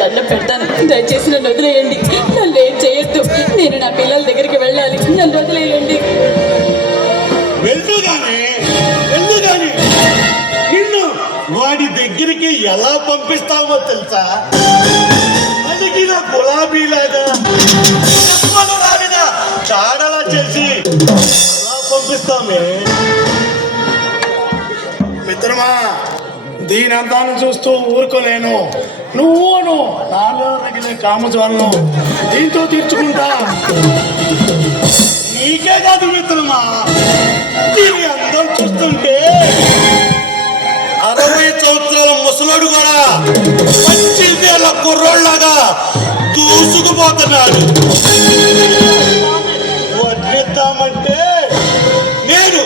దండం పెడతాను, దయచేసి నన్ను వదిలేయండి. నన్ను ఏం చేయొద్దు. నేను నా పిల్లల దగ్గరికి వెళ్ళాలి. నన్ను వదిలేయండి. వెళ్తూగానే నిన్ను వాడి దగ్గరికి ఎలా పంపిస్తామో తెలుసా? అడిగిన గులాబీలాగా చాడలా చేసి ఎలా పంపిస్తామే? మిత్రమా, దీనంతాను చూస్తూ ఊరుకోలేను. నువ్వును నాలో రగిలే కామజ్వాలను దీంతో తీర్చుకుంటా. నీకే కాదు మిత్రమా, దీని అందం చూస్తుంటే 60 సంవత్సరాల ముసలోడు కూడా 25 ఏళ్ల కుర్రోళ్ళగా దూసుకుపోతున్నాడు. వర్ణిద్దామంటే నేను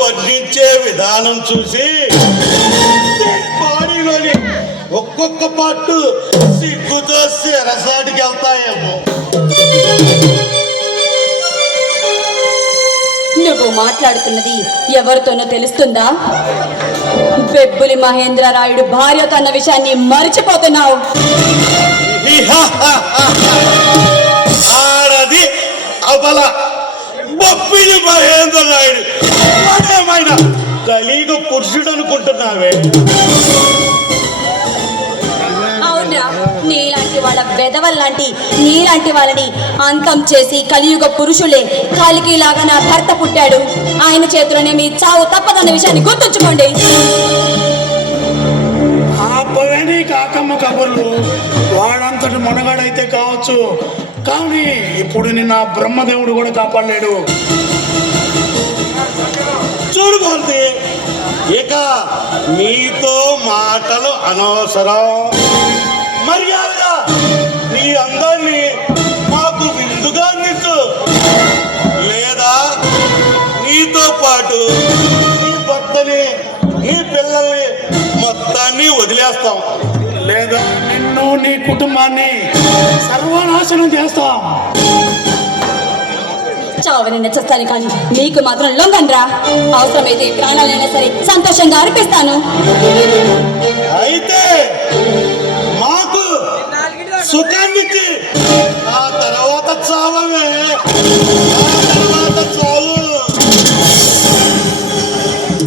వర్ణించే విధానం చూసి బాడీలోని ఒక్కొక్క పాటు సిగ్గుతో శిరసాటికి వెళ్తాయేమో. నువ్వు మాట్లాడుతున్నది ఎవరితోనో తెలుస్తుందా? బెబ్బులి మహేంద్రరాయుడు భార్యతో అన్న విషయాన్ని మర్చిపోతున్నావు. ఆడది అబల బొబ్బిలి మహేంద్రరాయుడు ఏమైనా కలిగ పురుషుడు అనుకుంటున్నావే? అవునా, నీలాంటి వాళ్ళ బెదవల్లాంటి నీలాంటి వాళ్ళని అంతం చేసి కలియుగ పురుషులే కాలికిలాగా నా భర్త పుట్టాడు. ఆయన చేతిలోనే మీ చావు తప్పదన్న విషయాన్ని గుర్తుంచుకోండి. ఆపవేని కాకమ్మ కబుర్లు. వాడంతటి మునగాడైతే కావచ్చు, కానీ ఇప్పుడు నిన్న బ్రహ్మదేవుడు కూడా కాపాడలేడు. చూడుకోండి, ఇక నీతో మాటలు అనవసరం. మర్యాదగా నీ అందాన్ని మాకు విందుగా అందించు, లేదా నీతో పాటు నీ భర్తని నీ పిల్లల్ని మొత్తాన్ని వదిలేస్తాం, లేదా నిన్ను నీ కుటుంబాన్ని సర్వనాశనం చేస్తాం. చావని నచ్చేస్తాను, కానీ మీకు మాత్రం లొంగనరా. అవసరమైతే ప్రాణాలైనా సరే సంతోషంగా అర్పిస్తాను. అయితే మాకు సుఖాన్ని